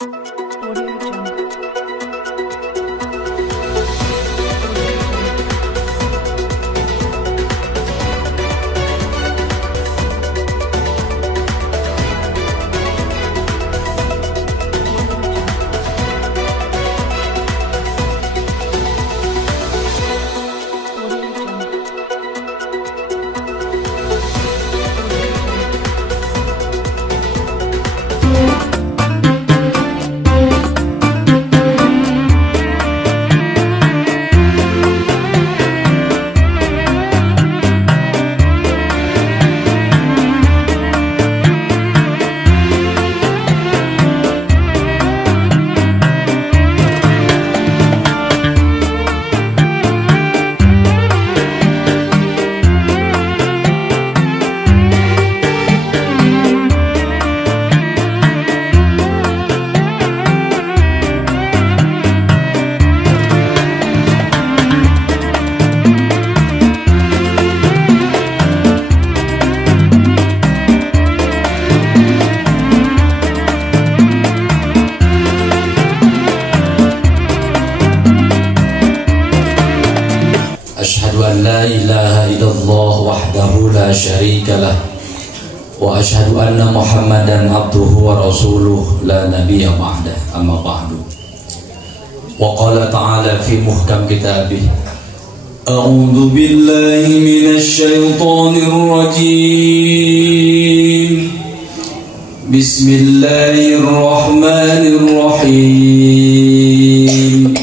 Audio Jungle. Asyhadu an la ilaha illallah wahdahu la syarika lah wa asyhadu anna Muhammadan abduhu wa rasuluh la nabiyya ba'dah, amma ba'du. Wa qala ta'ala fi muhkam kitabih, a'udzu billahi minasy syaithanir rajim, bismillahirrahmanirrahim.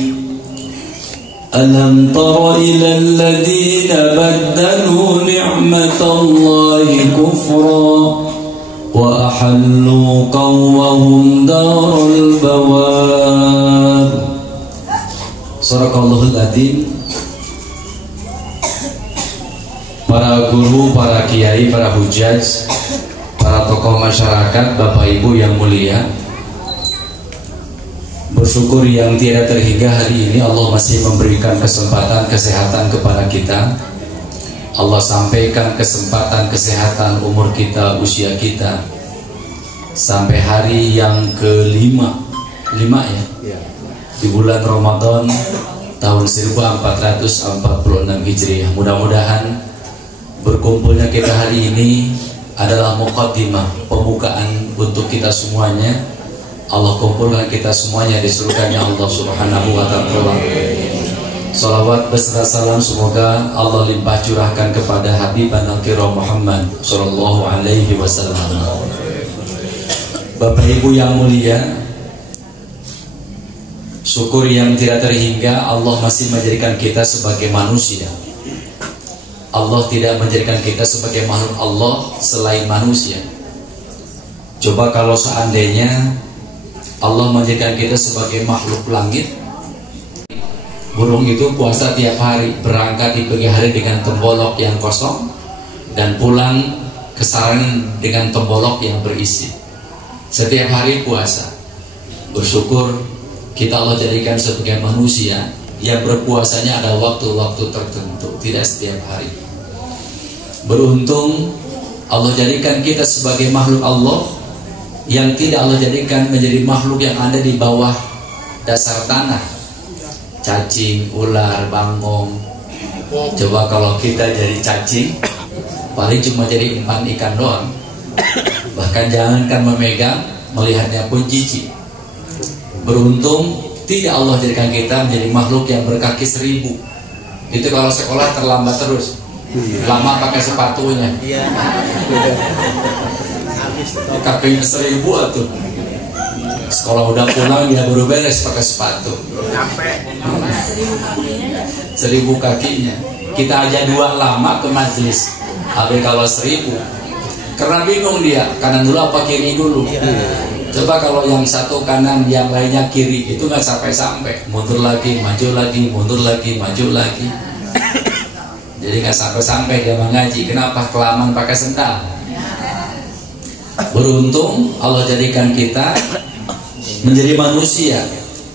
Alam tara ilal ladina baddalu ni'matallahi kufra wa ahallu qawmahum darul bawar. Sadaqallahul adzim. Para guru, para kiai, para hujaj, para tokoh masyarakat, Bapak Ibu yang mulia, bersyukur yang tiada terhingga hari ini Allah masih memberikan kesempatan kesehatan kepada kita. Allah sampaikan kesempatan kesehatan umur kita, usia kita sampai hari yang kelima ya, di bulan Ramadan tahun 1446 Hijriah. Mudah-mudahan berkumpulnya kita hari ini adalah muqaddimah, pembukaan untuk kita semuanya. Allah kumpulkan kita semuanya di surganya Allah Subhanahu wa ta'ala. Salawat beserta salam semoga Allah limpah curahkan kepada Habibana Kiram Muhammad sallallahu alaihi wasallam. Bapak Ibu yang mulia, syukur yang tidak terhingga Allah masih menjadikan kita sebagai manusia. Allah tidak menjadikan kita sebagai makhluk Allah selain manusia. Coba kalau seandainya Allah menjadikan kita sebagai makhluk langit. Burung itu puasa tiap hari, berangkat di pagi hari dengan tembolok yang kosong dan pulang ke sarang dengan tembolok yang berisi. Setiap hari puasa. Bersyukur kita Allah jadikan sebagai manusia yang berpuasanya ada waktu-waktu tertentu, tidak setiap hari. Beruntung Allah jadikan kita sebagai makhluk Allah yang tidak Allah jadikan menjadi makhluk yang ada di bawah dasar tanah, cacing, ular, bangkong. Coba kalau kita jadi cacing, paling cuma jadi umpan ikan doang. Bahkan jangankan memegang, melihatnya pun jijik. Beruntung tidak Allah jadikan kita menjadi makhluk yang berkaki 1000. Itu kalau sekolah terlambat terus, lama pakai sepatunya. Kakinya 1000 atuh. Sekolah udah pulang dia baru beres pakai sepatu. 1000 kakinya. Kita aja 2 lama ke majelis. Tapi kalau 1000, karena bingung dia kanan dulu apa kiri dulu. Coba kalau yang satu kanan, yang lainnya kiri, itu nggak sampai-sampai. Mundur lagi, maju lagi, mundur lagi, maju lagi. Jadi nggak sampai-sampai dia mengaji. Kenapa? Kelamaan pakai sendal. Beruntung Allah jadikan kita menjadi manusia.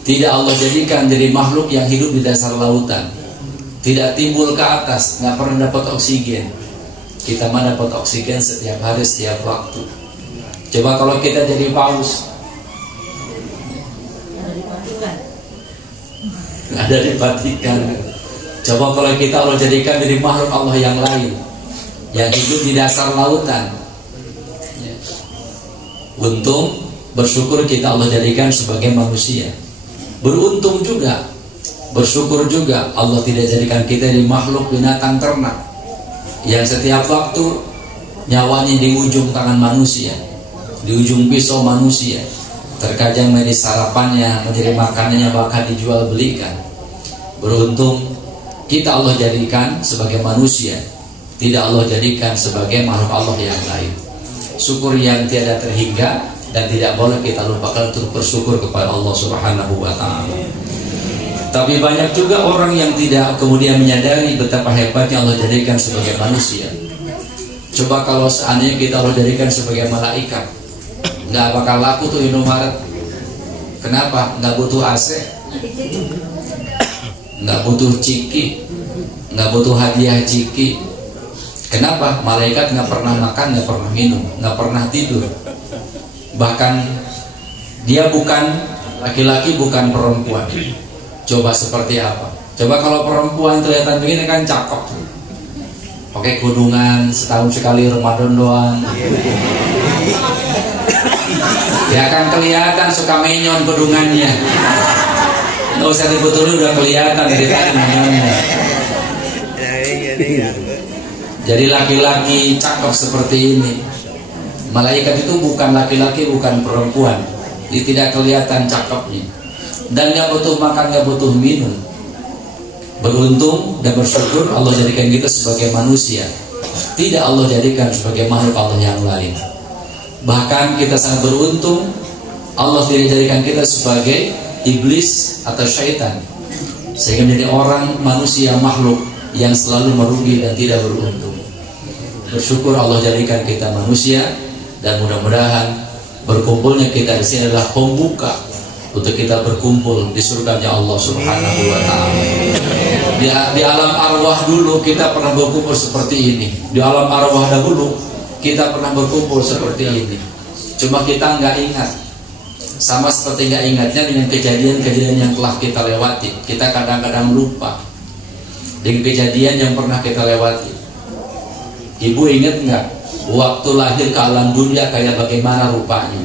Tidak Allah jadikan jadi makhluk yang hidup di dasar lautan. Tidak timbul ke atas, nggak pernah dapat oksigen. Kita mah dapat oksigen setiap hari, setiap waktu. Coba kalau kita jadi paus, Ada di Vatikan. Coba kalau kita Allah jadikan dari makhluk Allah yang lain, yang hidup di dasar lautan. Untung, bersyukur kita Allah jadikan sebagai manusia. Beruntung juga, bersyukur juga Allah tidak jadikan kita di makhluk binatang ternak yang setiap waktu nyawanya di ujung tangan manusia, di ujung pisau manusia, terkadang menjadi sarapannya, menjadi makanannya, bahkan dijual belikan. Beruntung kita Allah jadikan sebagai manusia, tidak Allah jadikan sebagai makhluk Allah yang lain. Syukur yang tiada terhingga, dan tidak boleh kita lupakan untuk bersyukur kepada Allah Subhanahu wa ta'ala. Tapi banyak juga orang yang tidak kemudian menyadari betapa hebatnya Allah jadikan sebagai manusia. Coba kalau seandainya kita Allah jadikan sebagai malaikat, nggak bakal laku tuh Indomaret. Kenapa? Nggak butuh AC, nggak butuh ciki, nggak butuh hadiah ciki. Kenapa? Malaikat nggak pernah makan, nggak pernah minum, nggak pernah tidur. Bahkan dia bukan laki-laki, bukan perempuan. Coba seperti apa? Coba kalau perempuan kelihatan begini kan cakep, pakai kudungan setahun sekali Ramadan doang. Ya kan kelihatan suka menyon kudungannya. Nggak usah dibetulin udah kelihatan dari tadi menyonnya. Jadi laki-laki cakep seperti ini. Malaikat itu bukan laki-laki, bukan perempuan. Dia tidak kelihatan cakepnya. Dan gak butuh makan, gak butuh minum. Beruntung dan bersyukur Allah jadikan kita sebagai manusia, tidak Allah jadikan sebagai makhluk Allah yang lain. Bahkan kita sangat beruntung Allah tidak jadikan kita sebagai iblis atau syaitan, sehingga menjadi orang manusia makhluk yang selalu merugi dan tidak beruntung. Bersyukur Allah jadikan kita manusia, dan mudah-mudahan berkumpulnya kita di sini adalah pembuka untuk kita berkumpul di surganya Allah Subhanahu wa ta'ala. Di alam arwah dulu kita pernah berkumpul seperti ini. Di alam arwah dahulu kita pernah berkumpul seperti ini. Cuma kita nggak ingat. Sama seperti nggak ingatnya dengan kejadian-kejadian yang telah kita lewati. Kita kadang-kadang lupa dengan kejadian yang pernah kita lewati. Ibu ingat nggak waktu lahir ke alam dunia kayak bagaimana rupanya?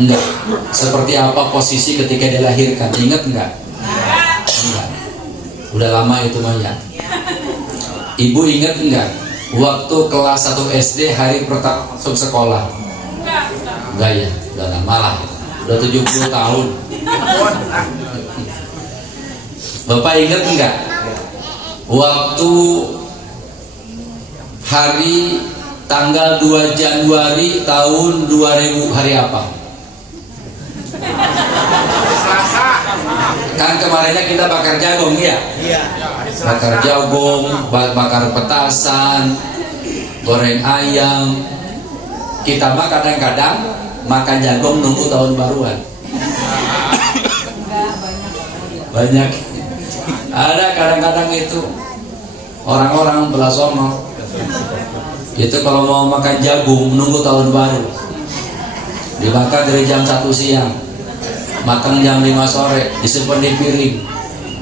Enggak. Seperti apa posisi ketika dilahirkan? Ingat enggak? Enggak. Udah lama itu mah ya. Ibu ingat enggak waktu kelas 1 SD hari pertama masuk sekolah? Enggak ya, udah lama lah. Udah 70 tahun. Bapak ingat enggak waktu hari tanggal 2 Januari tahun 2000 hari apa? Kan kemarinnya kita bakar jagung ya? Bakar jagung, bakar petasan, goreng ayam. Kita mah kadang-kadang makan jagung nunggu tahun baruan. Banyak. Ada kadang-kadang itu orang-orang belah sono itu kalau mau makan jagung menunggu tahun baru, dibakar dari jam 1 siang, matang jam 5 sore, disimpan di piring.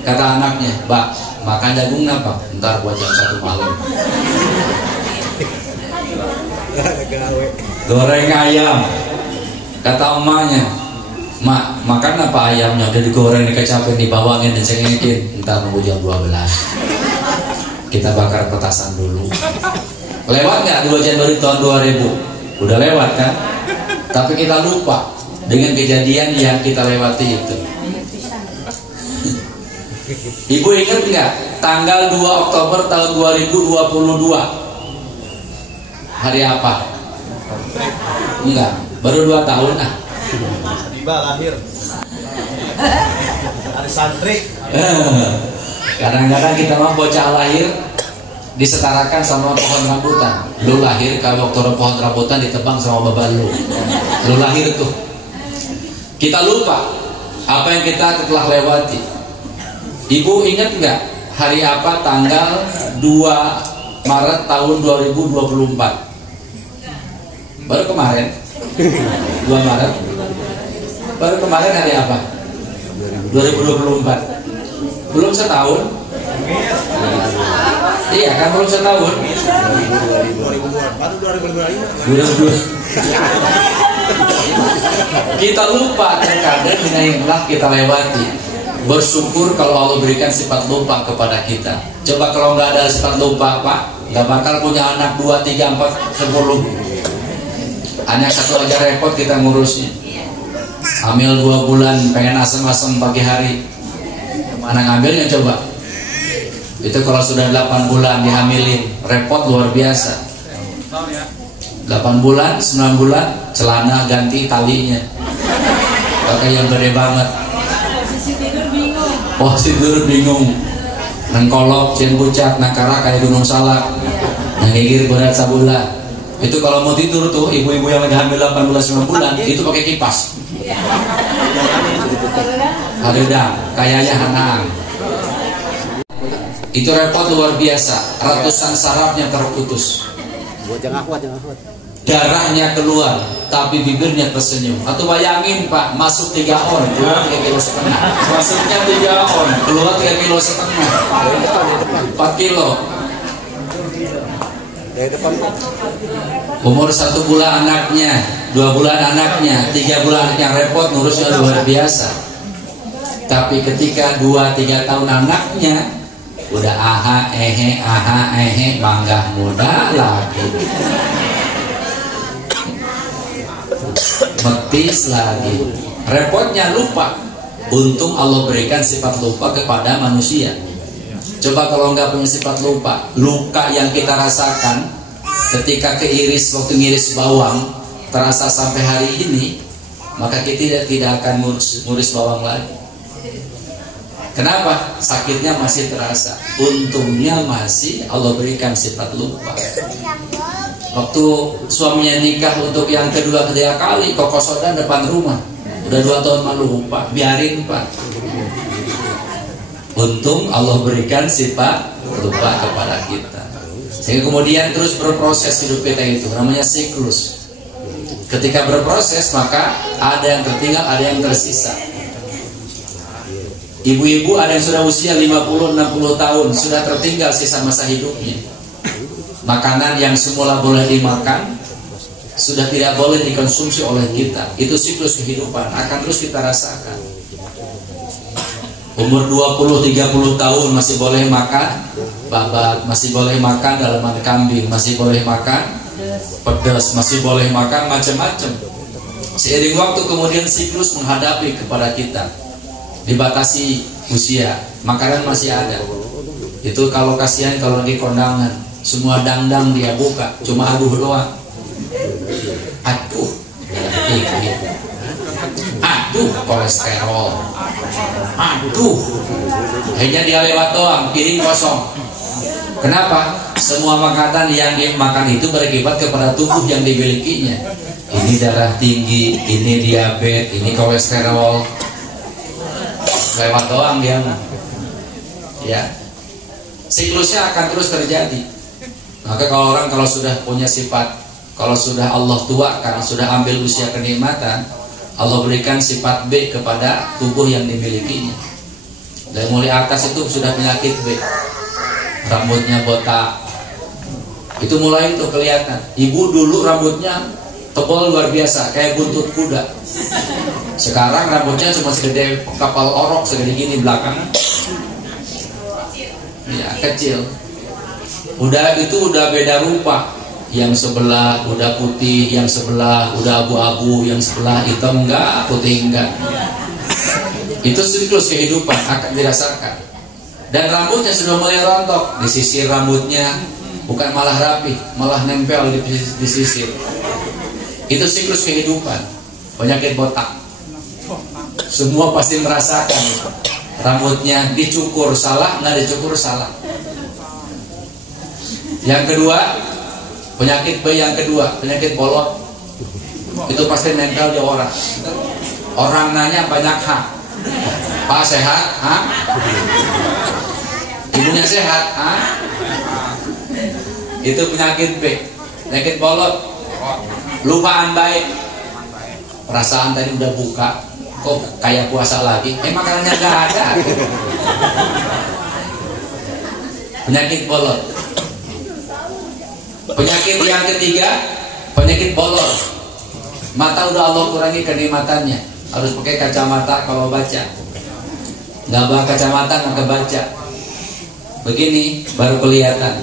Kata anaknya, "Mbak, makan jagung apa? Ntar buat jam 1 malam." Goreng ayam. Kata emaknya, "Mak, makan apa ayamnya? Udah digoreng, dikecapin, dibawangin, dicengekin. Ntar nunggu jam 12. Kita bakar petasan dulu." Lewat nggak 2 Januari tahun 2000? Udah lewat kan? Tapi kita lupa dengan kejadian yang kita lewati itu. Ibu ingat nggak tanggal 2 Oktober tahun 2022 hari apa? Enggak, baru 2 tahun ah. Tiba lahir. Hari santri. Kadang-kadang kita mau bocah lahir disetarakan sama pohon rambutan. Lu lahir kalau waktu pohon rambutan ditebang sama beban lu. Lu lahir tuh. Kita lupa apa yang kita telah lewati. Ibu ingat nggak hari apa tanggal 2 Maret tahun 2024? Baru kemarin. 2 Maret. Baru kemarin hari apa? 2024. Belum setahun. Iya kan, belum setahun. 2002. Kita lupa terkadang dengan yang telah kita lewati. Bersyukur kalau Allah berikan sifat lupa kepada kita. Coba kalau nggak ada sifat lupa, Pak, nggak bakal punya anak 2, 3, 4, 10. Anak satu aja repot kita ngurusnya. Hamil 2 bulan, pengen asem-asem pagi hari. Mana ngambilnya coba? Itu kalau sudah 8 bulan dihamilin, repot luar biasa. 8 bulan, 9 bulan, celana ganti talinya. Pakai yang gede banget. Oh, tidur bingung. Nengkolok, cien pucat, nakara kayak gunung salak. Ngigir berat sabula. Itu kalau mau tidur tuh, ibu-ibu yang lagi hamil 8 bulan, 9 bulan, itu pakai kipas. Haridang, kayaknya hanang. Itu repot luar biasa. Ratusan sarafnya terputus. Darahnya keluar, tapi bibirnya tersenyum. Atau bayangin Pak, masuk 3 on, keluar 3,5 kilo. Masuknya 3 on, keluar 3,5 kilo. 4 kilo. Umur 1 bulan anaknya, 2 bulan anaknya, 3 bulan anaknya, repot ngurusnya luar biasa. Tapi ketika 2-3 tahun anaknya udah aha ehe manggah muda lagi, metis lagi, repotnya lupa. Untung Allah berikan sifat lupa kepada manusia. Coba kalau nggak punya sifat lupa, luka yang kita rasakan ketika keiris waktu ngiris bawang terasa sampai hari ini, maka kita tidak akan ngurus bawang lagi. Kenapa? Sakitnya masih terasa. Untungnya masih Allah berikan sifat lupa. Waktu suaminya nikah untuk yang kedua ketiga kali, kokosodan depan rumah. Udah 2 tahun malu, Pak, biarin Pak. Untung Allah berikan sifat lupa kepada kita. Sehingga kemudian terus berproses hidup kita itu, namanya siklus. Ketika berproses maka ada yang tertinggal, ada yang tersisa. Ibu-ibu ada yang sudah usia 50-60 tahun, sudah tertinggal sisa masa hidupnya. Makanan yang semula boleh dimakan sudah tidak boleh dikonsumsi oleh kita. Itu siklus kehidupan, akan terus kita rasakan. Umur 20-30 tahun masih boleh makan babat, masih boleh makan dalaman kambing, masih boleh makan pedas, masih boleh makan macam-macam. Seiring waktu kemudian siklus menghadapi kepada kita. Dibatasi usia, makanan masih ada. Itu kalau kasihan kalau lagi kondangan, semua dangdang dia buka, cuma aduh doang. Aduh kolesterol, aduh hanya dia lewat doang, piring kosong. Kenapa? Semua makanan yang dimakan itu berakibat kepada tubuh yang dimilikinya. Ini darah tinggi, ini diabetes, ini kolesterol. Lewat doang dia, ya. Siklusnya akan terus terjadi. Maka kalau sudah punya sifat, kalau sudah Allah tuakan, sudah ambil usia kenikmatan, Allah berikan sifat B kepada tubuh yang dimilikinya. Dari mulai atas itu sudah penyakit B, rambutnya botak, itu mulai itu kelihatan. Ibu dulu rambutnya tebal luar biasa, kayak buntut kuda. Sekarang rambutnya cuma segede kapal orok, segede gini belakang, ya kecil. Udah beda rupa. Yang sebelah udah putih, yang sebelah udah abu-abu, yang sebelah hitam enggak, putih enggak. Itu siklus kehidupan akan dirasakan. Dan rambutnya sudah mulai rontok, disisir rambutnya, bukan malah rapi, malah nempel di sisir. Itu siklus kehidupan. Penyakit botak, semua pasti merasakan. Rambutnya dicukur salah, nggak dicukur salah. Yang kedua, penyakit B yang kedua, penyakit bolot. Itu pasti mental di orang. Orang nanya banyak hak. Pak sehat? Hah? Ibunya sehat? Hah? Itu penyakit B. Penyakit bolot. Lupaan baik. Perasaan tadi udah buka, kok kayak puasa lagi? Makanannya nggak ada. Penyakit bolot. Penyakit yang ketiga, penyakit bolot. Mata udah Allah kurangi kenikmatannya. Harus pakai kacamata kalau baca. Nggak bawa kacamata nggak kebaca. Begini baru kelihatan.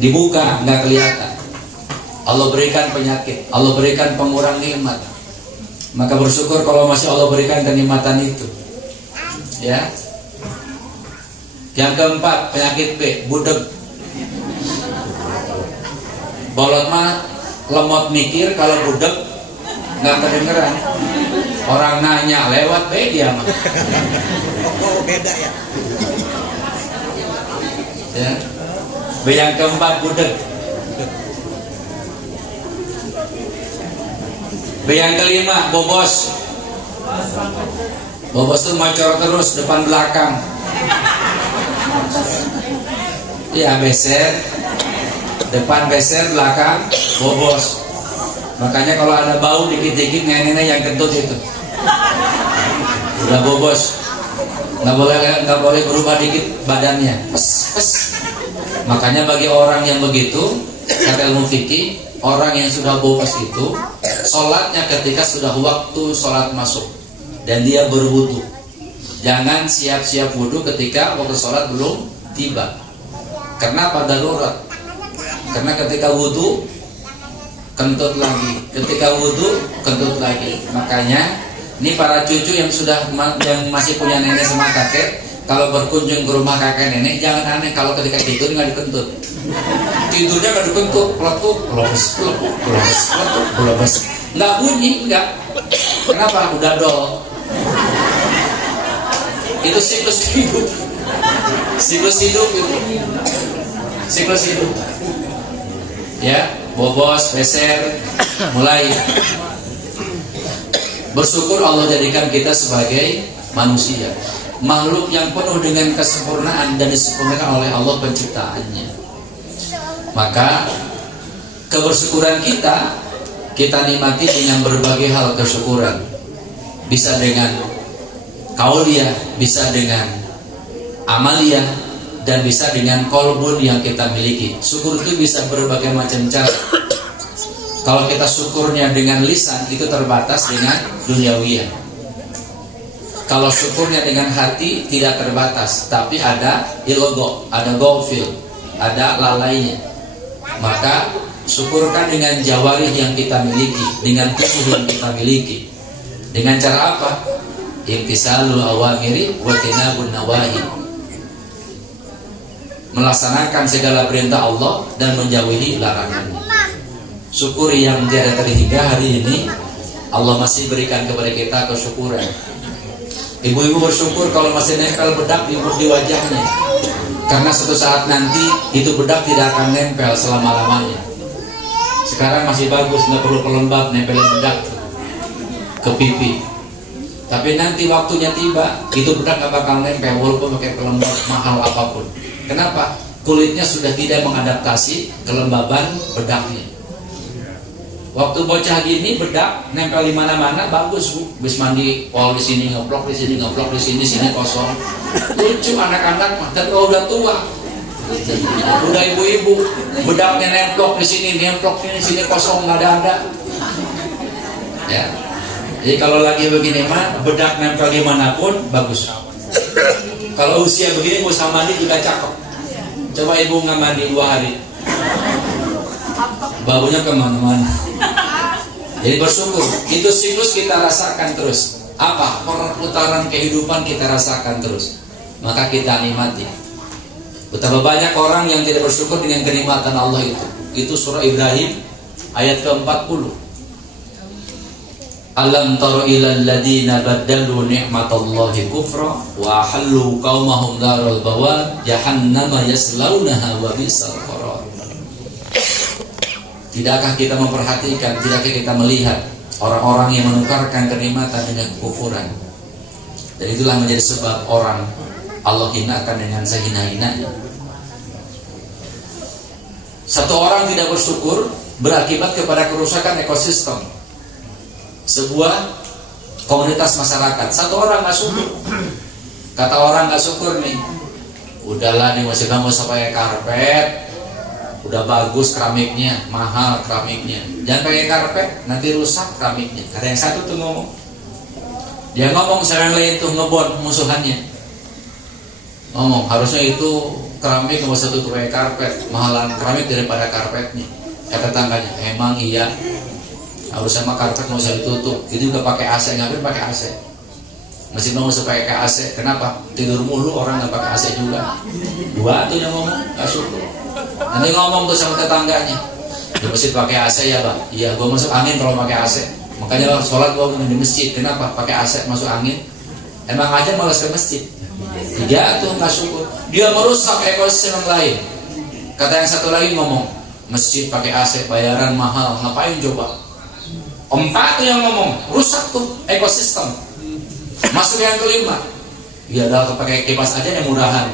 Dibuka nggak kelihatan. Allah berikan penyakit, Allah berikan pengurang nikmat. Maka bersyukur kalau masih Allah berikan kenikmatan itu. Ya. Yang keempat, penyakit B, budeg. Bolot mah lemot mikir, kalau budeg nggak kedengeran. Orang nanya lewat B dia mah. Oh, beda ya. Ya. B yang keempat, budeg. B yang kelima, bobos. Bobos tuh macor terus depan belakang. Ya, beser. Depan beser, belakang bobos. Makanya kalau ada bau dikit-dikit nenek yang kentut itu udah bobos. Nggak boleh berubah dikit badannya. Pes. Makanya bagi orang yang begitu, kata ilmu fikih, orang yang sudah bobos itu sholatnya ketika sudah waktu sholat masuk dan dia berwudu. Jangan siap-siap wudu ketika waktu sholat belum tiba. Karena pada darurat. Karena ketika wudu kentut lagi, ketika wudu kentut lagi. Makanya ini para cucu yang masih punya nenek sama kakek, kalau berkunjung ke rumah kakek nenek jangan aneh kalau ketika tidur nggak dikentut. Tidurnya nggak dikentut, peletuk, pelebes, nggak bunyi, nggak. Kenapa? Udah dol. Itu siklus hidup. Siklus hidup itu. Siklus hidup. Ya, bobos, beser, mulai. Bersyukur Allah jadikan kita sebagai manusia, makhluk yang penuh dengan kesempurnaan dan disempurnakan oleh Allah penciptaannya. Maka kebersyukuran kita nikmati dengan berbagai hal kesyukuran. Bisa dengan kauliyah, bisa dengan amaliyah, dan bisa dengan kolbun yang kita miliki. Syukur itu bisa berbagai macam cara. Kalau kita syukurnya dengan lisan, itu terbatas dengan duniawiyah. Kalau syukurnya dengan hati, tidak terbatas, tapi ada ilgo, ada gofil, ada lalainya. Maka syukurkan dengan jawarih yang kita miliki, dengan tubuh yang kita miliki. Dengan cara apa? Imtisalul awamiri wa tinabun nawahi. Melaksanakan segala perintah Allah dan menjauhi larangannya. Syukuri yang tiada terhingga hari ini Allah masih berikan kepada kita kesyukuran. Ibu-ibu bersyukur kalau masih nempel bedak di wajahnya, karena suatu saat nanti itu bedak tidak akan nempel selama-lamanya. Sekarang masih bagus, nggak perlu pelembab nempelin bedak ke pipi. Tapi nanti waktunya tiba, itu bedak nggak bakal nempel walaupun pakai pelembab mahal apapun. Kenapa? Kulitnya sudah tidak mengadaptasi kelembaban bedaknya. Waktu bocah gini bedak nempel di mana-mana bagus, Bu. Bis mandi, oh di sini ngeblok, di sini ngeblok, di sini kosong. Lucu anak-anak mah, tapi udah tua. Udah ibu-ibu, bedaknya nemplok di sini, nemplok di sini kosong, nggak ada. Ya. Jadi kalau lagi begini mah bedak nempel dimanapun bagus. Kalau usia begini mau sama mandi juga cakep. Coba ibu nggak mandi 2 hari, baunya kemana-mana. Jadi bersyukur, itu siklus kita rasakan terus. Apa? Perputaran kehidupan kita rasakan terus. Maka kita nikmati. Betapa banyak orang yang tidak bersyukur dengan kenikmatan Allah itu. Itu surah Ibrahim ayat ke-40. Alam tara ilal ladina baddalu ni'matallahi kufra wa ahallu qaumahum darul bawar jahannama yaslaunaha wa bisal qarar. Tidakkah kita memperhatikan, tidakkah kita melihat orang-orang yang menukarkan kenikmatan dengan kekufuran? Dan itulah menjadi sebab orang Allah hinakan dengan sehina-hinanya. Satu orang tidak bersyukur berakibat kepada kerusakan ekosistem. Sebuah komunitas masyarakat. Satu orang nggak syukur. Kata orang nggak syukur nih, udahlah nih masih nggak usah pakai karpet, udah bagus keramiknya, mahal keramiknya, jangan pakai karpet, nanti rusak keramiknya. Ada yang satu tuh ngomong, dia ngomong sama yang lain tuh ngebon musuhannya, ngomong harusnya itu keramik nggak usah tutup pakai karpet, mahalan keramik daripada karpetnya. Kata tangganya, emang iya, harusnya mah karpet nggak usah ditutup, itu juga pakai AC, ngapain pakai AC? Masih mau pakai AC, kenapa? Tidur mulu orang nggak pakai AC juga. Dua tuh yang ngomong, nggak syukur. Nanti ngomong tuh sama tetangganya, di masjid pakai AC ya bang? Iya, gua masuk angin kalau pakai AC. Makanya sholat gua di masjid, kenapa? Pakai AC masuk angin. Emang aja malas ke masjid. Tiga tuh nggak syukur. Dia merusak ekosistem yang lain. Kata yang satu lagi ngomong, masjid pakai AC, bayaran mahal, ngapain coba? Empat tuh yang ngomong, rusak tuh ekosistem. Masuk yang kelima, ya udah pakai kipas aja yang murahan.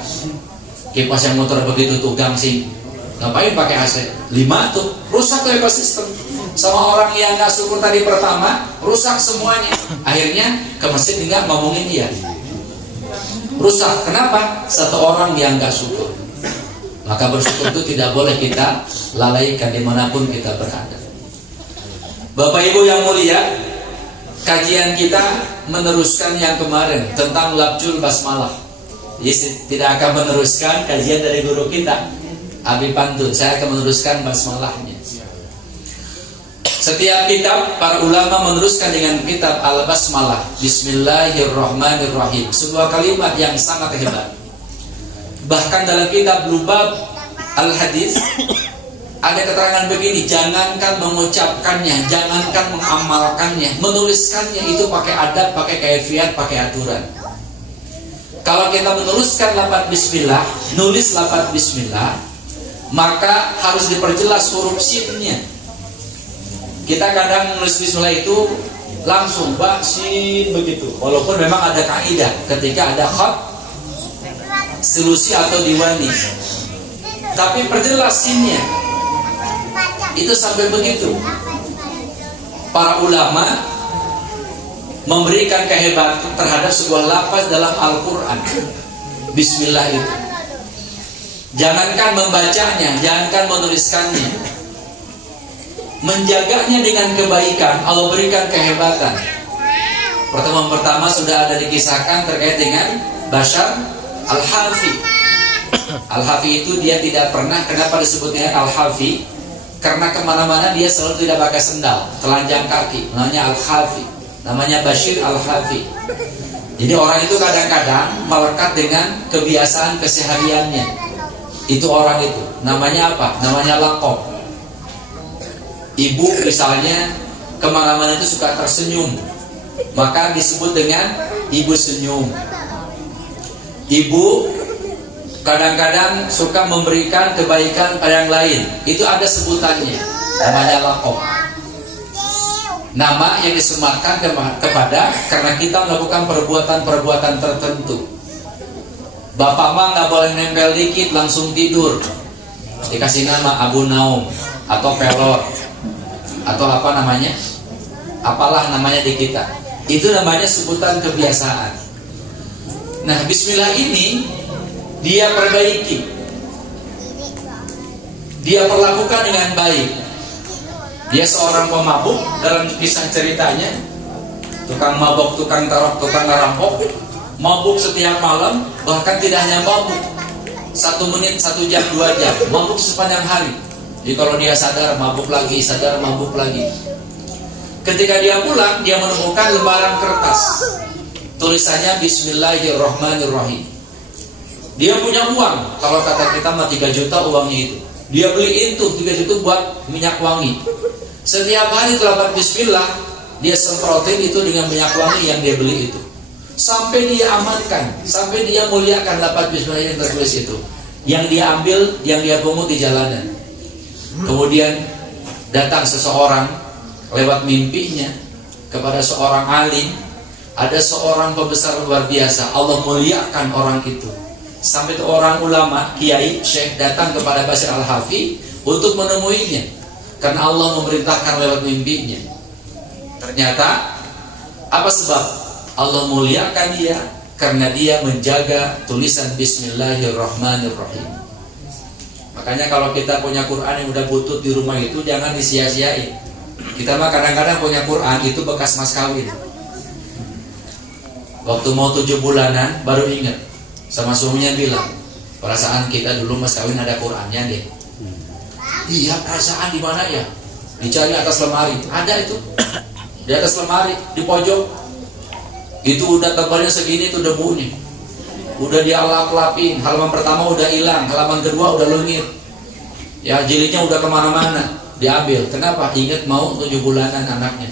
Kipas yang motor begitu tuh gangsing, ngapain pakai AC? 5 tuh rusak tuh ekosistem. Sama orang yang nggak syukur tadi pertama, rusak semuanya. Akhirnya ke masjid nggak ngomongin dia, rusak. Kenapa? Satu orang yang nggak syukur. Maka bersyukur itu tidak boleh kita lalaikan dimanapun kita berada. Bapak Ibu yang mulia, kajian kita meneruskan yang kemarin tentang Labjul Basmalah. Jadi tidak akan meneruskan kajian dari guru kita Abi Pantun. Saya akan meneruskan basmalahnya. Setiap kitab para ulama meneruskan dengan kitab Al-Basmalah, Bismillahirrahmanirrahim. Sebuah kalimat yang sangat hebat. Bahkan dalam kitab Lubab Al-Hadis ada keterangan begini, jangankan mengucapkannya, jangankan mengamalkannya, menuliskannya itu pakai adab, pakai kaifiat, pakai aturan. Kalau kita menuliskan lafaz bismillah, nulis lafaz bismillah, maka harus diperjelas huruf sinnya. Kita kadang menulis bismillah itu langsung ba sin begitu. Walaupun memang ada kaidah ketika ada khat sulusi atau diwani. Tapi perjelas sinnya. Itu sampai begitu. Para ulama memberikan kehebatan terhadap sebuah lafaz dalam Al-Quran, Bismillah itu. Jangankan membacanya, jangankan menuliskannya, menjaganya dengan kebaikan Allah berikan kehebatan. Pertemuan-pertama sudah ada dikisahkan terkait dengan Bashar Al-Hafi. Al-Hafi itu dia tidak pernah, kenapa disebutnya Al-Hafi? Karena kemana-mana dia selalu tidak pakai sendal, telanjang kaki, namanya Al-Hafi, namanya Bashir Al-Hafi. Jadi orang itu kadang-kadang melekat dengan kebiasaan kesehariannya. Itu orang itu, namanya apa? Namanya lakob. Ibu misalnya kemana-mana itu suka tersenyum, maka disebut dengan ibu senyum. Ibu kadang-kadang suka memberikan kebaikan pada yang lain. Itu ada sebutannya, namanya lakob. Nama yang disematkan kepada karena kita melakukan perbuatan-perbuatan tertentu. Bapak mah nggak boleh nempel dikit langsung tidur, dikasih nama Abu Naum atau Pelor atau apa namanya, apalah namanya di kita. Itu namanya sebutan kebiasaan. Nah, Bismillah ini dia perbaiki, dia perlakukan dengan baik. Dia seorang pemabuk, dalam kisah ceritanya, tukang mabuk, tukang tarok, tukang ngerampok, mabuk setiap malam, bahkan tidak hanya mabuk 1 menit, 1 jam, 2 jam, mabuk sepanjang hari. Jadi kalau dia sadar mabuk lagi, sadar mabuk lagi. Ketika dia pulang, dia menemukan lembaran kertas, tulisannya Bismillahirrahmanirrahim. Dia punya uang, kalau kata kita mah 3 juta uangnya itu. Dia beliin tuh 3 juta buat minyak wangi. Setiap hari terdapat Bismillah, dia semprotin itu dengan minyak wangi yang dia beli itu. Sampai dia amankan, sampai dia muliakan dapat Bismillah yang tertulis itu. Yang dia ambil, yang dia pungut di jalanan. Kemudian datang seseorang lewat mimpinya kepada seorang alim. Ada seorang pembesar luar biasa, Allah muliakan orang itu. Sampai itu orang ulama, kiai, syekh datang kepada Bashir Al-Hafi untuk menemuinya, karena Allah memerintahkan lewat mimpinya. Ternyata Apa sebab? Allah muliakan dia karena dia menjaga tulisan Bismillahirrahmanirrahim. Makanya kalau kita punya Quran yang udah butut di rumah itu jangan disia-siain. Kita mah kadang-kadang punya Quran itu bekas mas kawin. Waktu mau 7 bulanan baru ingat, sama suaminya bilang, perasaan kita dulu mas kawin ada Qurannya deh. Iya, perasaan di mana ya? Dicari atas lemari, ada itu. Di atas lemari, di pojok. Itu udah tebalnya segini tuh debunya. Udah dialap-lapin. Halaman pertama udah hilang, halaman kedua udah lengit. Ya, jilidnya udah kemana-mana. Diambil. Kenapa? Ingat mau 7 bulanan anaknya.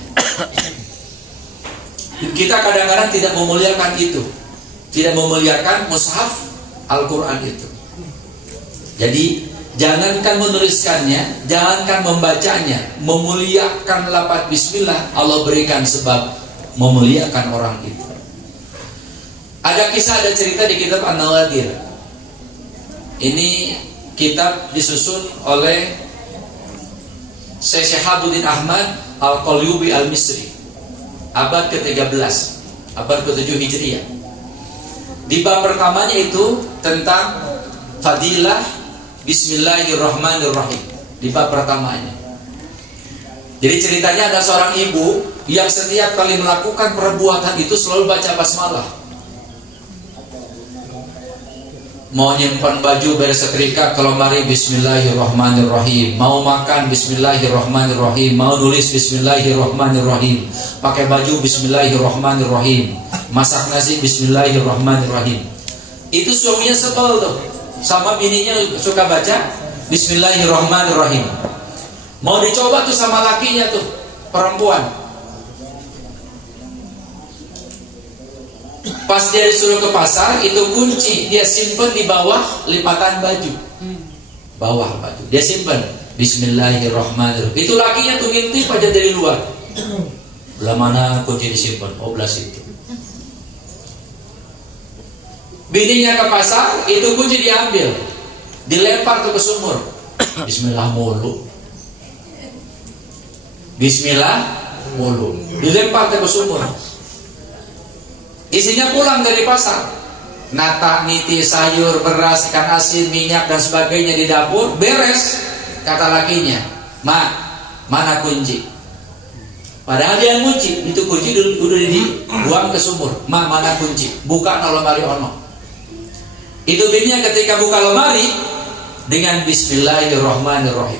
Kita kadang-kadang tidak memuliakan itu. Tidak memuliakan mushaf Al-Quran itu. Jadi jangankan menuliskannya, jangankan membacanya, memuliakan lafaz bismillah, Allah berikan sebab memuliakan orang itu. Ada kisah, ada cerita di kitab An-Nawadir. Ini kitab disusun oleh Syekh Syahabuddin Ahmad Al-Qalyubi Al-Misri, abad ke-13, abad ke-7 Hijriah. Di bab pertamanya itu tentang fadilah Bismillahirrahmanirrahim. Di bab pertamanya. Jadi ceritanya ada seorang ibu yang setiap kali melakukan perbuatan itu selalu baca basmalah. Mau nyimpan baju beres setrika, kalau mari Bismillahirrahmanirrahim. Mau makan Bismillahirrahmanirrahim. Mau nulis Bismillahirrahmanirrahim. Pakai baju Bismillahirrahmanirrahim. Masak nasi Bismillahirrahmanirrahim. Itu suaminya sebel tuh, sama bininya suka baca Bismillahirrahmanirrahim. Mau dicoba tuh sama lakinya tuh, perempuan. Pas dia disuruh ke pasar, itu kunci dia simpen di bawah lipatan baju. Bawah baju dia simpen Bismillahirrahmanirrahim. Itu lakinya tuh ngintip aja dari luar. Belah mana kunci disimpan? Oh, belah situ. Bininya ke pasar, itu kunci diambil, dilempar tuh ke sumur. Bismillah mulu. Bismillah mulu. Dilempar ke sumur. Isinya pulang dari pasar, nata, niti, sayur, beras, ikan asin, minyak dan sebagainya di dapur, beres. Kata lakinya, "Ma, mana kunci?" Padahal dia yang kunci, itu kunci udah dibuang ke sumur. "Ma, mana kunci?" "Buka no lemari ono." Itu bininya ketika buka lemari dengan Bismillahirrahmanirrahim.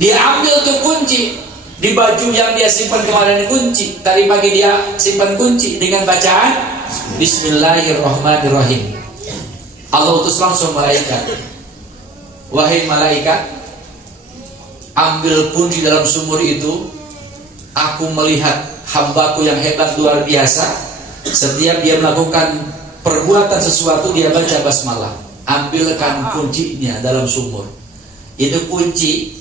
Dia ambil tuh kunci di baju yang dia simpan kemarin, kunci tadi pagi dia simpan kunci dengan bacaan Bismillahirrahmanirrahim. Allah utus langsung malaikat. "Wahai malaikat, ambil kunci dalam sumur itu. Aku melihat hambaku yang hebat luar biasa. Setiap dia melakukan perbuatan sesuatu dia baca basmalah. Ambilkan kuncinya dalam sumur." Itu kunci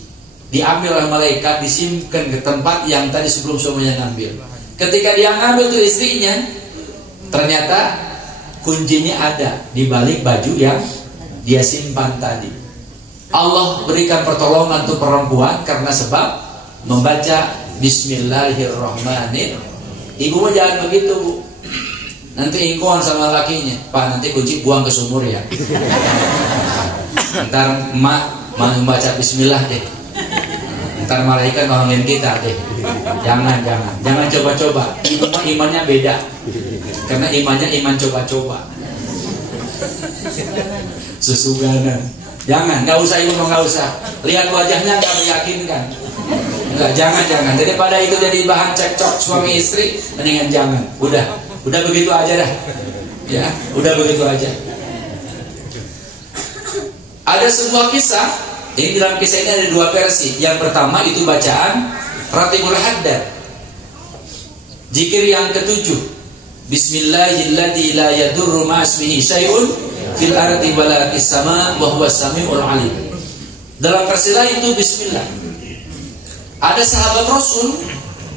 diambil oleh malaikat, disimpan ke tempat yang tadi sebelum suaminya ngambil. Ketika dia ngambil tuh istrinya, ternyata kuncinya ada di balik baju yang dia simpan tadi. Allah berikan pertolongan untuk perempuan karena sebab membaca Bismillahirrahmanirrahim. Ibu mah jangan begitu, Bu. Nanti ingkuan sama lakinya, "Pak, nanti kunci buang ke sumur ya." Ntar emak mau membaca Bismillah deh. Ntar malaikat nolongin kita deh. Jangan coba-coba. Ibu mah imannya beda. Karena imannya iman coba-coba. Sesuganan. Jangan, nggak usah ibu, nggak usah. Lihat wajahnya nggak meyakinkan. Enggak, jangan. Daripada itu jadi bahan cekcok suami istri, mendingan jangan. Udah begitu aja dah. Ya, udah begitu aja. Ada sebuah kisah. Ini dalam kisah ini ada 2 versi. Yang pertama itu bacaan Ratibul Haddad. Zikir yang ke-7. Bismillahilladzi la yadurru ma'asmihi syai'un fil ardi wala fis sama' wa huwas samiul alim. Dalam versi lain itu bismillah. Ada sahabat Rasul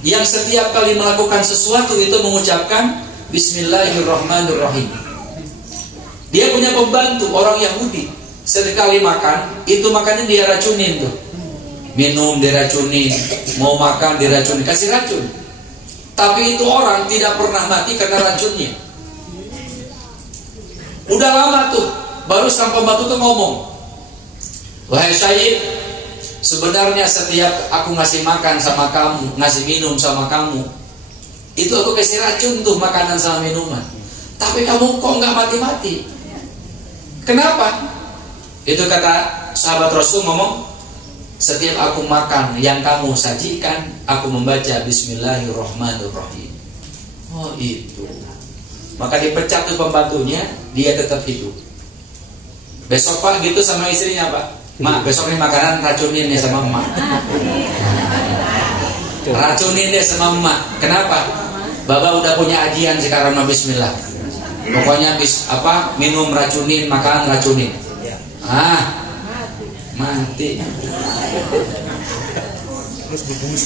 yang setiap kali melakukan sesuatu itu mengucapkan Bismillahirrahmanirrahim. Dia punya pembantu orang Yahudi. Sekali makan, itu makannya dia racunin tuh. Minum diracunin, mau makan diracunin, kasih racun. Tapi itu orang tidak pernah mati karena racunnya. Udah lama tuh, baru sang pembantu tuh ngomong, wahai Syahid, sebenarnya setiap aku ngasih makan sama kamu, ngasih minum sama kamu, itu aku kasih racun tuh makanan sama minuman. Tapi kamu kok nggak mati-mati? Kenapa? Itu kata sahabat Rasul ngomong, setiap aku makan yang kamu sajikan, aku membaca Bismillahirrahmanirrahim. Oh itu. Maka dipecat tuh pembantunya, dia tetap hidup. Besok Pak gitu sama istrinya Pak, Mak besok nih makanan racunin nih sama emak. Racunin deh sama emak. Kenapa? Bapak udah punya ajian sekarang sama Bismillah. Pokoknya minum racunin, makan racunin. Mati.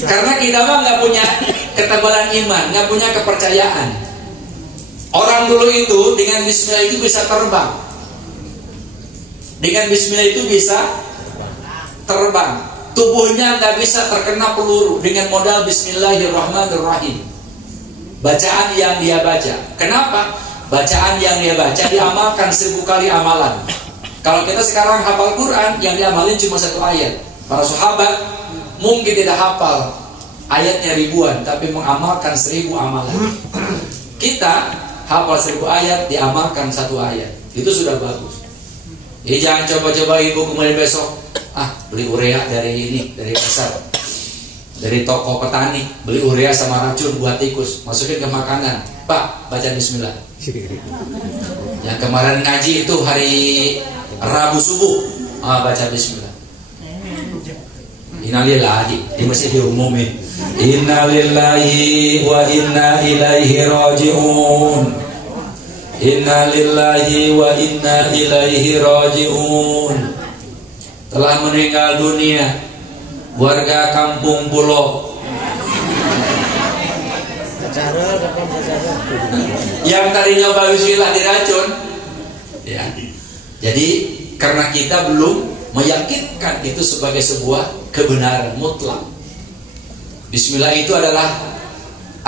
Karena kita mah nggak punya ketebalan iman, nggak punya kepercayaan. Orang dulu itu dengan Bismillah itu bisa terbang. Dengan Bismillah itu bisa terbang. Tubuhnya nggak bisa terkena peluru dengan modal Bismillahirrahmanirrahim. Bacaan yang dia baca. Kenapa? Bacaan yang dia baca diamalkan 1000 kali amalan. Kalau kita sekarang hafal Quran, yang diamalin cuma 1 ayat. Para sahabat mungkin tidak hafal ayatnya ribuan, tapi mengamalkan 1000 amalan. Kita hafal 1000 ayat, diamalkan 1 ayat. Itu sudah bagus. Jadi jangan coba-coba ibu kemudian besok beli urea dari pasar, dari toko petani, beli urea sama racun buat tikus, masukin ke makanan. Pak, baca Bismillah. Yang kemarin ngaji itu hari Rabu subuh, baca Bismillah. Innalillahi, ini masih diumumin. Innalillahi wa inna ilaihi raji'un. Innalillahi wa inna ilaihi raji'un. Telah meninggal dunia warga kampung Pulau yang tadi nyoba Bismillah diracun ya. Jadi karena kita belum meyakinkan itu sebagai sebuah kebenaran mutlak. Bismillah itu adalah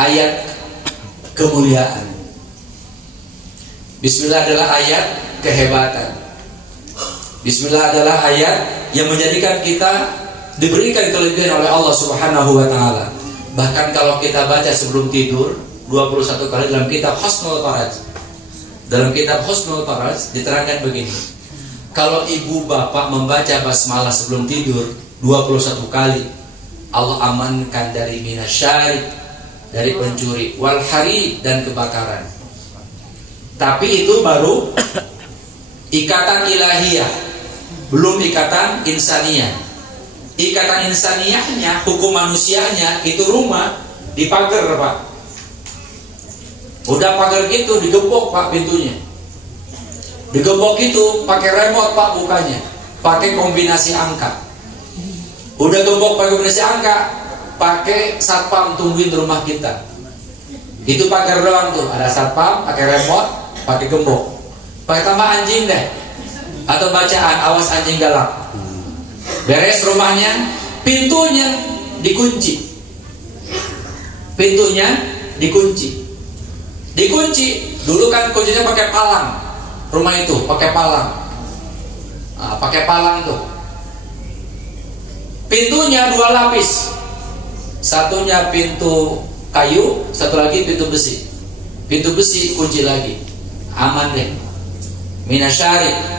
ayat kemuliaan. Bismillah adalah ayat kehebatan. Bismillah adalah ayat yang menjadikan kita diberikan kelebihan oleh Allah Subhanahu wa taala. Bahkan kalau kita baca sebelum tidur 21 kali dalam kitab Husnul Faraj. Dalam kitab Husnul Faraj diterangkan begini. Kalau ibu bapak membaca basmalah sebelum tidur 21 kali, Allah amankan dari minasyari, dari pencuri, wal hari, dan kebakaran. Tapi itu baru ikatan ilahiyah, belum ikatan insaniyah. Ikatan insaniyahnya, hukum manusianya, itu rumah dipagar Pak. Udah pagar gitu, digembok Pak pintunya. Digembok itu pakai remote Pak bukanya, pakai kombinasi angka. Udah gembok pakai kombinasi angka, pakai satpam tungguin rumah kita. Itu pagar doang tuh, ada satpam, pakai remote, pakai gembok. Pakai tambah anjing deh, atau bacaan awas anjing galak. Beres rumahnya, pintunya dikunci. Pintunya dikunci. Dikunci. Dulu kan kuncinya pakai palang. Rumah itu pakai palang. Pakai palang tuh. Pintunya 2 lapis. Satunya pintu kayu, satu lagi pintu besi. Pintu besi kunci lagi. Aman deh. Minasyari.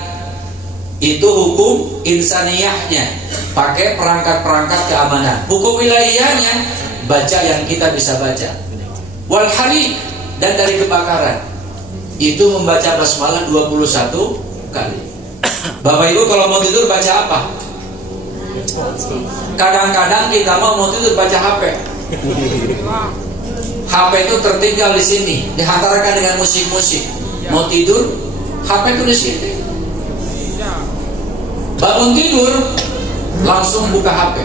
Itu hukum insaniyahnya, pakai perangkat-perangkat keamanan. Hukum wilayahnya, baca yang kita bisa baca. Wal hari, dan dari kebakaran. Itu membaca basmalah 21 kali. Bapak Ibu kalau mau tidur baca apa? Kadang-kadang kita mau tidur baca HP. HP itu tertinggal di sini, dihantarkan dengan musik-musik. Mau tidur, HP itu di sini. Bangun tidur, langsung buka HP.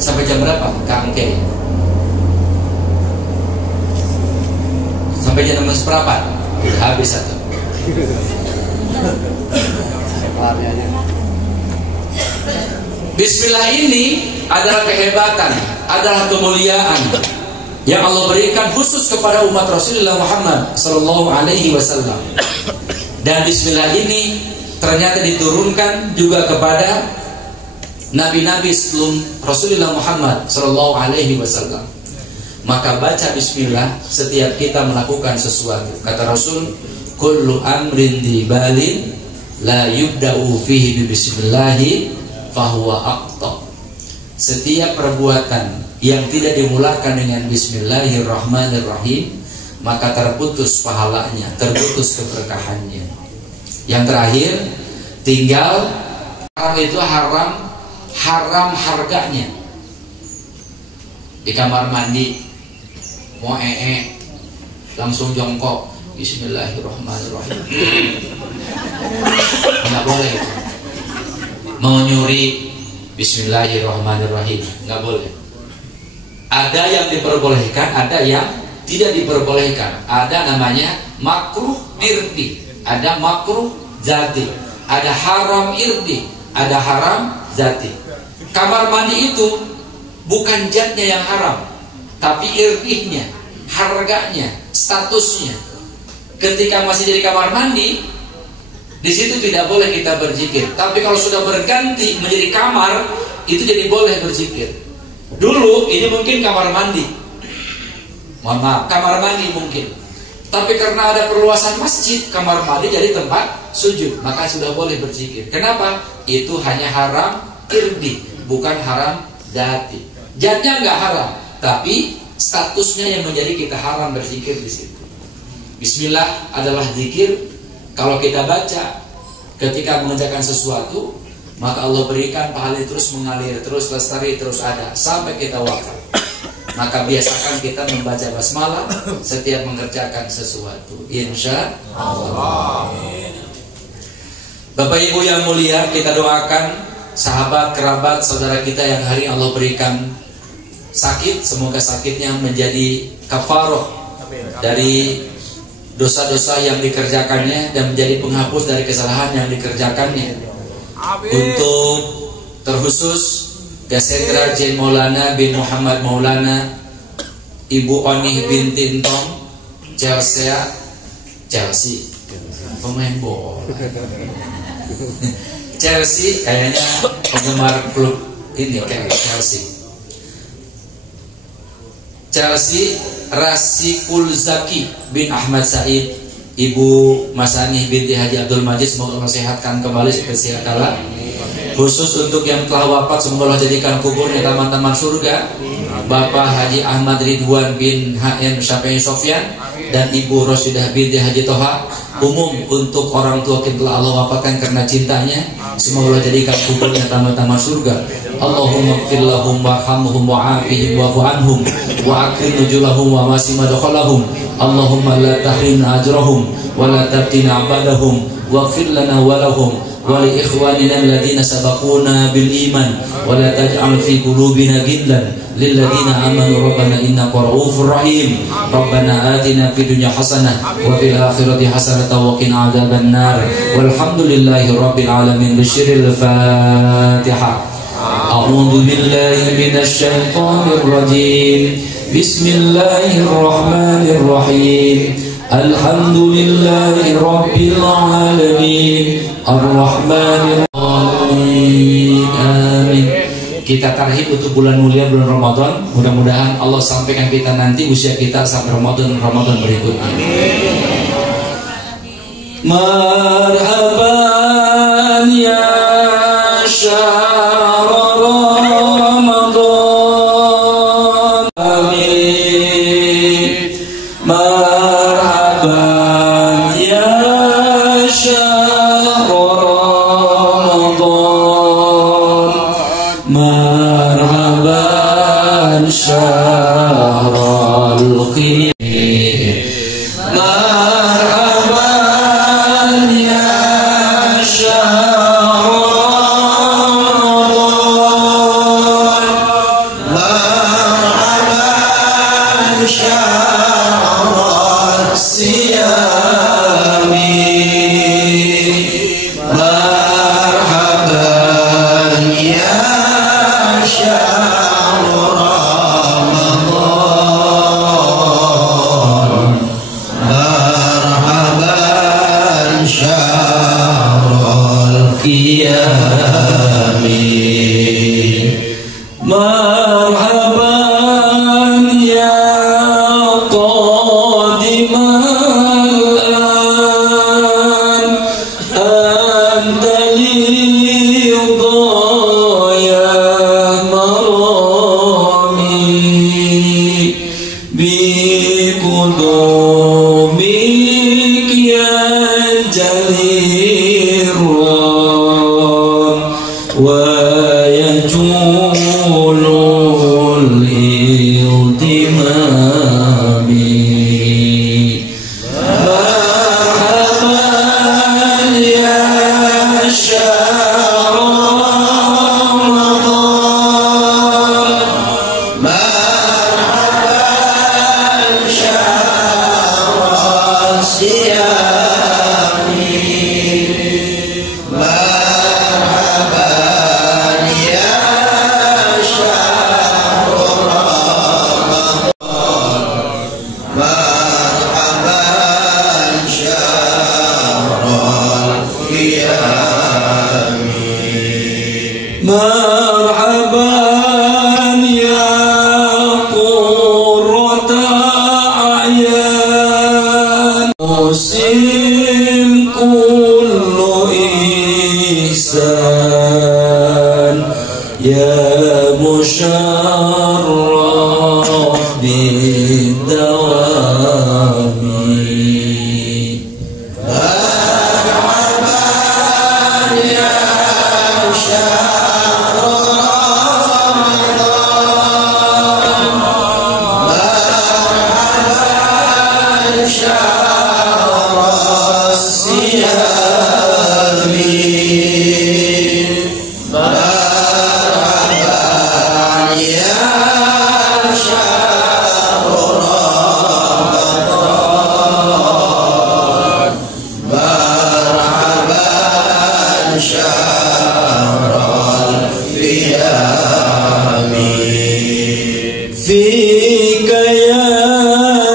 Sampai jam berapa? Kangke. Sampai jam 6:00 udah habis satu. Bismillah ini adalah kehebatan, adalah kemuliaan yang Allah berikan khusus kepada umat Rasulullah Muhammad sallallahu alaihi wasallam. Dan bismillah ini ternyata diturunkan juga kepada nabi-nabi sebelum Rasulullah Muhammad sallallahu alaihi wasallam. Maka baca bismillah setiap kita melakukan sesuatu. Kata Rasul, kullu amrin dibalin la yubda'u fihi bismillahi fahuwa aqta. Setiap perbuatan yang tidak dimulakan dengan bismillahirrahmanirrahim, maka terputus pahalanya, terputus keberkahannya. Yang terakhir, tinggal haram itu haram harganya. Di kamar mandi mau langsung jongkok bismillahirrahmanirrahim, nggak boleh. Mau nyuri bismillahirrahmanirrahim, nggak boleh. Ada yang diperbolehkan, ada yang tidak diperbolehkan. Ada namanya makruh irdi, ada makruh zati, ada haram irdi, ada haram zati. Kamar mandi itu bukan zatnya yang haram, tapi irdihnya, harganya, statusnya. Ketika masih jadi kamar mandi, di situ tidak boleh kita berzikir. Tapi kalau sudah berganti menjadi kamar, itu jadi boleh berzikir. Dulu ini mungkin kamar mandi, mohon maaf, kamar mandi mungkin. Tapi karena ada perluasan masjid, kamar mandi jadi tempat sujud, maka sudah boleh berzikir. Kenapa? Itu hanya haram irdi, bukan haram zati. Zatnya nggak haram, tapi statusnya yang menjadi kita haram berzikir di situ. Bismillah adalah zikir. Kalau kita baca ketika mengerjakan sesuatu, maka Allah berikan pahala terus mengalir, terus lestari, terus ada sampai kita wafat. Maka biasakan kita membaca basmalah setiap mengerjakan sesuatu, insya Allah. Bapak Ibu yang mulia, kita doakan sahabat, kerabat, saudara kita yang hari Allah berikan sakit, semoga sakitnya menjadi kafaroh dari dosa-dosa yang dikerjakannya dan menjadi penghapus dari kesalahan yang dikerjakannya. Untuk terkhusus Gasetra J. Maulana bin Muhammad Maulana, Ibu Onih binti Entong, Chelsea, pemain bola. Chelsea kayaknya penggemar klub ini kayak Chelsea Rasikul Zaki bin Ahmad Said, Ibu Masani binti Haji Abdul Majid, semoga Allah sehatkan kembali seperti kala. Khusus untuk yang telah wafat, semoga Allah jadikan kuburnya taman-taman surga. Bapak Haji Ahmad Ridwan bin HN Syafi'i Sofyan dan Ibu Rosidah binti Haji Toha. Umum untuk orang tua yang telah Allah wafatkan karena cintanya, semoga Allah jadikan kuburnya taman-taman surga. Allahumma ighfir lahum warhamhum wa'afihim wa'fu anhum wa akrim nuzulahum wa wasi madkhalahum. Allahumma la tahrimna ajrahum wa la tabtina abadahum waghfir lana wa lahum wa li ikhwanina alladhina sabaquna bil iman wa la taj'al fi qulubina ghillan lil ladzina amanu rabbana innaka ra'ufur rahim. Rabbana atina fid dunya hasanah wa fil akhirati hasanah wa qina adzabannar. Walhamdulillahi rabbil alamin. Bisyiril Fatihah. A'udzu billahi minasy syaithanir rajim. Bismillahirrahmanirrahim. Alhamdulillahi rabbil alamin. Ar-Rahmanir Rahim. Amin. Kita tarhib untuk bulan mulia, bulan Ramadan. Mudah-mudahan Allah sampaikan kita nanti usia kita sampai Ramadan berikutnya. Marhaban ya syahr Ramadan. Amin. Marhaban ya syahr Ramadan. Marhaban syahrul khair. Marhaban ya syahr Ramadan. Marhaban syahrul siyami. Marhaban ya قدومك ينجلي الرام ويجول الالتمام مرحبا يا شهر رمضان مرحبا شهر الصيام مرحبا يا شهر رمضان مرحبا شهر القيام مرحبا يا قرة أعيان مسلم كل إحسان يا مشرف بالدوام مرحبا يا شهر رمضان مرحبا شهر الصيام مرحبا يا شهر رمضان مرحبا شهر القيام فيك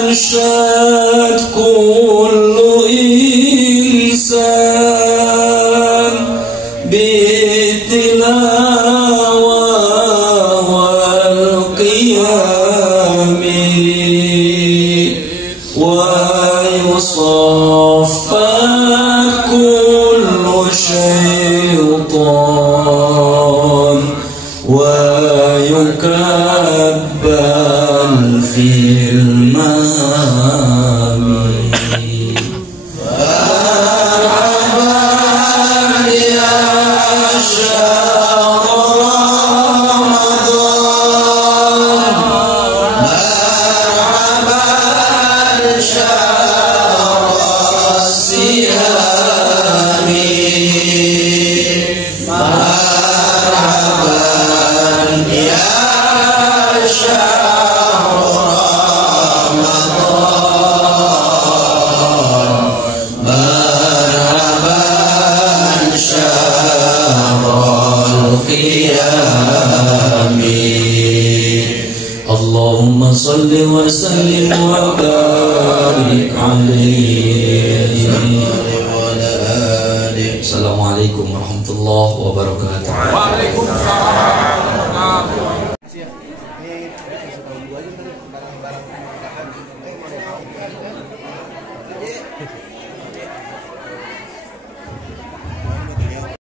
ينشد كل إنسان بالتلاوة والقيام ويصفى كل شيطان ويكبل في المنام مرحبا يا شهر رمضان مرحبا شهر الصيام مرحبا يا شهر رمضان مرحبا شهر القيام اللهم صل وسلم وبارك عليه وعلى آله. Assalamualaikum warahmatullahi wabarakatuh. Ini setahun dua aja barang-barang.